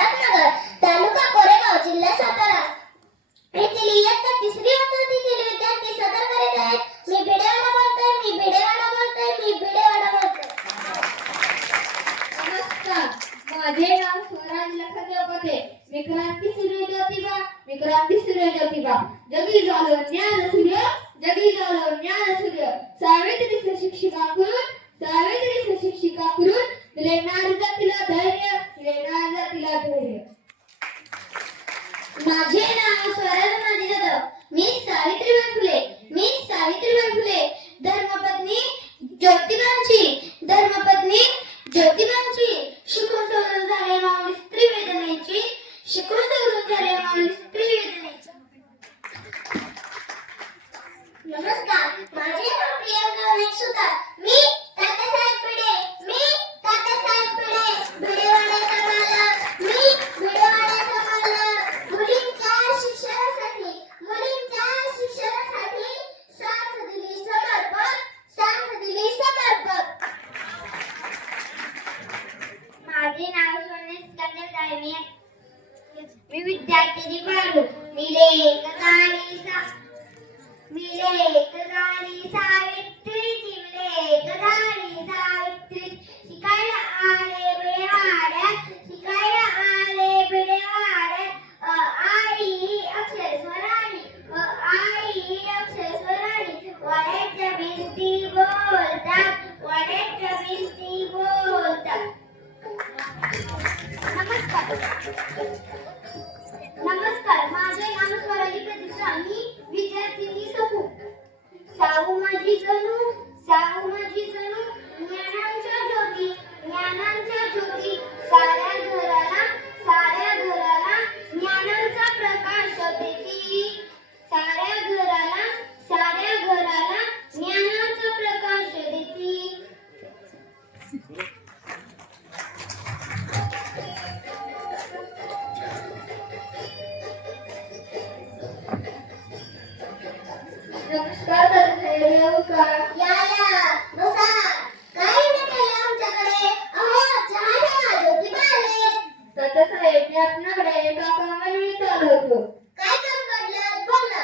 हिम्मतनगर, तालुका कोरेगाव, जिल्हा सातारा येथील इयत्ता 3री व 4थीतील विद्यार्थी सदर करीत आहेत. मी भिडेवाडा बोलतोय, मी भिडेवाडा बोलतोय, मी भिडेवाडा बोलतोय. नमस्कार, माझे नाव स्वराज लखदेव पते. मी क्रांतीसूर्य ज्योतिबा, मी क्रांतीसूर्य ज्योतिबा. जगी झालो ज्ञान सूर्य, जगी झालो ज्ञान सूर्य. सावित्री शिक्षिका करून तुले नार जातीला धैर्य, तुले नार जातीला धैर्य. माझे नाव स्वराज माझी जाधव. मी सावित्रीबाई फुले धर्मपत्नी ज्योतिबांची शिकून सवरून झाले माऊली स्त्री वेदनेची. नमस्कार, माझे नाव प्रियंका विनायक सुतार. मी तात्यासाहेब भिडे, भिडेवाड्याचा मालक, मुलींच्या शिक्षणासाठी साथ दिली समर्पक. माझे नाव सोने सिकंदर आहे. मी विद्यार्थी बाळू. मी लेख गाणी सावित्रीची, शिकायला आले भिडेवाड्यात. आई अक्षर स्वराणी, वाड्याच्या भिंती बोलतात. नमस्कार, माझे नाव स्वराली प्रतीक्षा. मी विद्यार्थिनी साहू माझी जणू ज्ञानांच्या ज्योती. साऱ्या घराला ज्ञानांचा प्रकाश देती. ज्ञानाचा प्रकाश देती. नमस्कार नमस्कार. बसा. काही नाही आमच्याकडे. चहा घ्या, ज्योतिबा आले. तात्यासाहेब, मी आपल्याकडे एका कामाला विचारलं होतं. काय काम काढलं? बोल ना.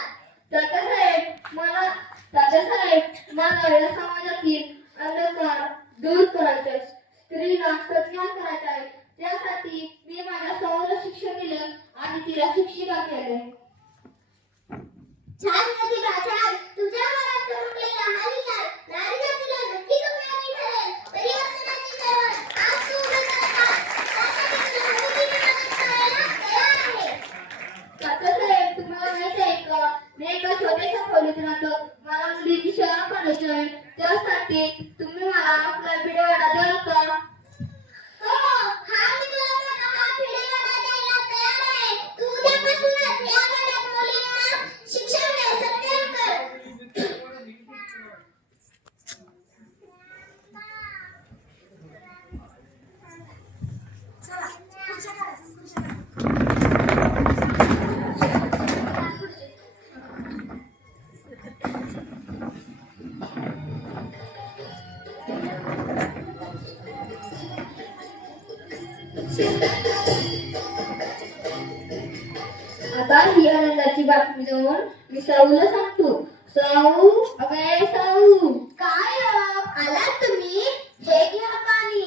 तात्यासाहेब, मला या समाजातील अंधकार दूर करायचा आहे. स्त्रीला सज्ञान करायचा आहे. त्यासाठी मी माझ्या सौला शिक्षण दिलं आणि तिला शिक्षिका केले. छान प्रतिभा, छान. तुझ्या मनात चमकलेला हा विचार नारी जातीला नक्कीच उपयोगी ठरेल. परिवर्तनाची चळवळ आज तू उभं करत आहात. त्यासाठी तुला मुलींनी मदत करायला तयार आहे. तात्यासाहेब, तुम्हाला माहिती आहे का, मी एका छोट्याशा खोलीत राहतो. मला मुलीची शाळा काढायची आहे. त्यासाठी तुम्ही मला आपला भिडेवाडा द्याल का? मी तुला हा भिडेवाडा द्यायला तयार आहे. तू उद्यापासूनच या भागात मुलींना शिक्षण दे, सत्कार कर. आता ही आनंदाची बातमी देऊन मी साऊला सांगतो. साऊ, अगं साऊ. काय आलात तुम्ही? हे घ्या पाणी.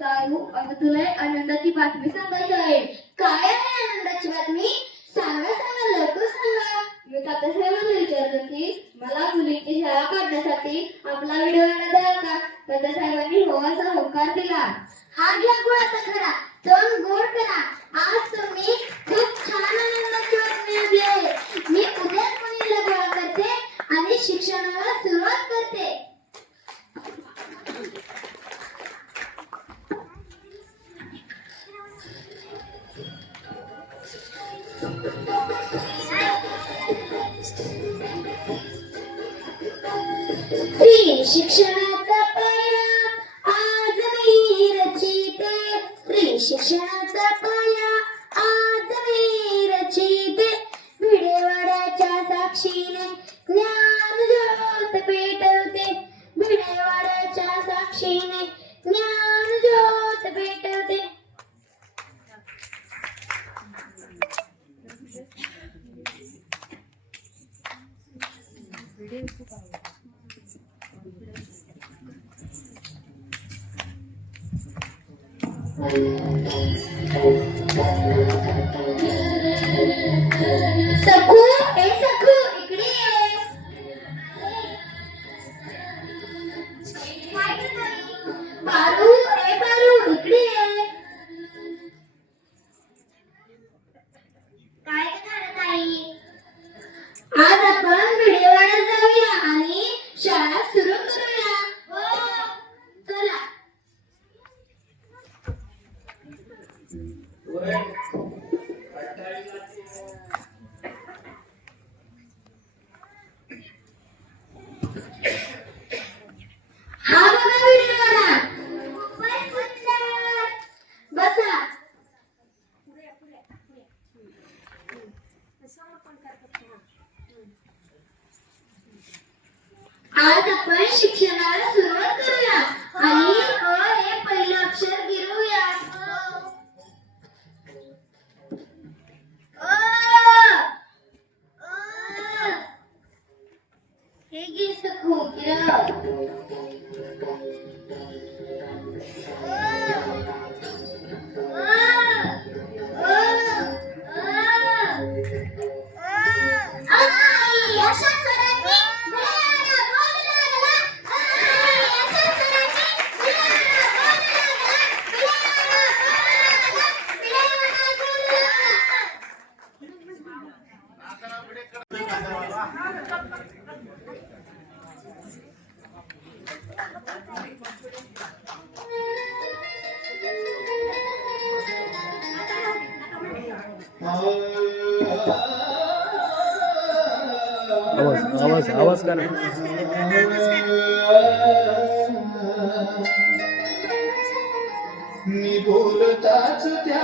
साऊ, अगं तुला आनंदाची बातमी सांगायची आहे. काय आहे आनंदाची बातमी? सांगा, लवकर सांगा. मी तात्यासाहेबांना विचारलं की मला मुलीची शाळा काढण्यासाठी आपला व्हिडिओ द्याल का? तात्यासाहेबांनी हो असा होकार दिला. हा घ्या गुळाचा खरा, तोंड गोड करा. आज तुम्ही खूप छान आनंदाची बातमी आणली आहे. मी उद्याच मुलीला गोळा करते आणि शिक्षणाला सुरुवात करते. स्त्री शिक्षणाचा पाया आज मी रचिते. स्त्री शिक्षणाचा पाया आज मी रचिते. भिडेवाड्याच्या साक्षीने ज्ञान ज्योत पेटवते. भिडेवाड्याच्या साक्षीने ज्ञान ज्योत पेटवते. सखू, हे सखू इकडे ये. पारू, हे पारू इकडे ये. काय करत आई? आज आपण भिडेवाड्यात जाऊया आणि शाळा सुरू करूया. हो. चला. हा बघा भिडेवाडा. खूपच सुंदर. बसा. आज आपण शिक्षणाला सुरुवात करूया आणि अ हे पहिलं अक्षर गिरवूया. हे घे सखू गिरव. आई, अशा स्वरांनी मुलांना बोलू लागला. आई, अशा स्वरांनी मुलांना बोलू लागला. मुलांना बोलू लागला. आवाज आवाज का नाही मी बोलताच त्या